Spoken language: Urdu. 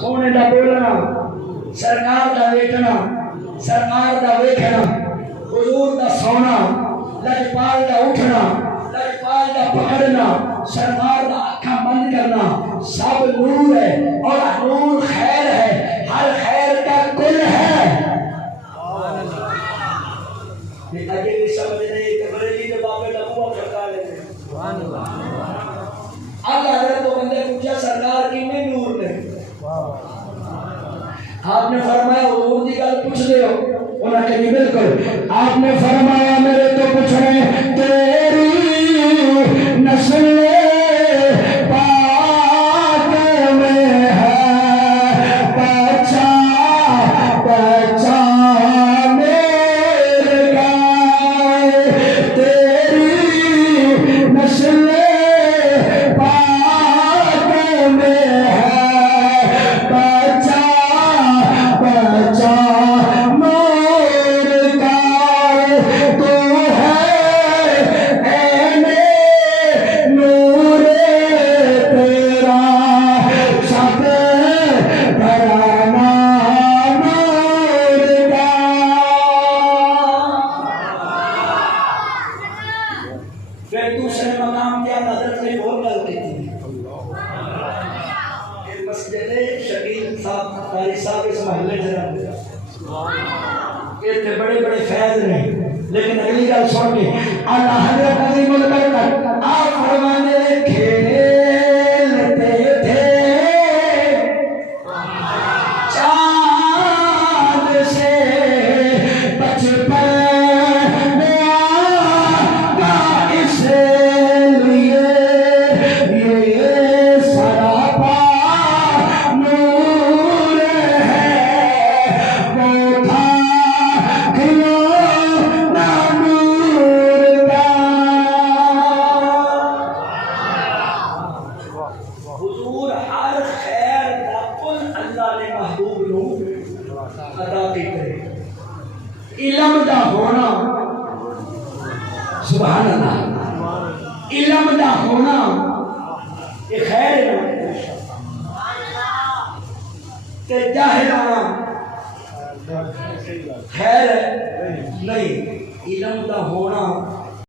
سونے دا بولنا، سرکار دا ویکھنا، سرکار دا ویکھنا، حضور دا سونا، لجپال دا اٹھنا، لجپال دا پکڑنا، سرکار دا اکھاں بند کرنا، سب نور ہے اور نور خیر ہے، ہر خیر کا کل ہے۔ اجے بھی سمجھ نہیں کہ بریلی کے بابے دا بوا کھڑکا لیتے اللہ حضرت تو بندے پوچھا سرکار کی میں نور نے، آپ نے فرمایا حضور دی گل پوچھ دے ہو، انہاں کہی بالکل، آپ نے فرمایا میرے تو پوچھنے تیری نسل پاک میں ہے پہچان پہچان میرے گائے، تیری نسل پاک میں ہے پہچان پہچان میرے گائے، تو ہے عین نور تیرا سب گھرانہ نور کا۔ پھر دوسرے مقام کیا حضرت نے بہت گل کی تھی کہ مسجد شکیل صاحب قاری صاحب اس محلے جناب یہ تھے بڑے بڑے فیض نے، لیکن اگلی گل سن کے اللہ حضرت عظیم البرکت آپ فرمانے لگے کھیلتے تھے چاند سے بچپن میں آقا، اس لیے یہ سراپا نور ہے، وہ تھا کھلونا نور کا۔ حضور ہر خیر کا کل اللہ نے محبوب نو عطا کیتے، علم دا ہونا، سبحان اللہ، علم دا ہونا یہ خیر ہے، تے جاہل ہونا خیر ہے نہیں، علم دا ہونا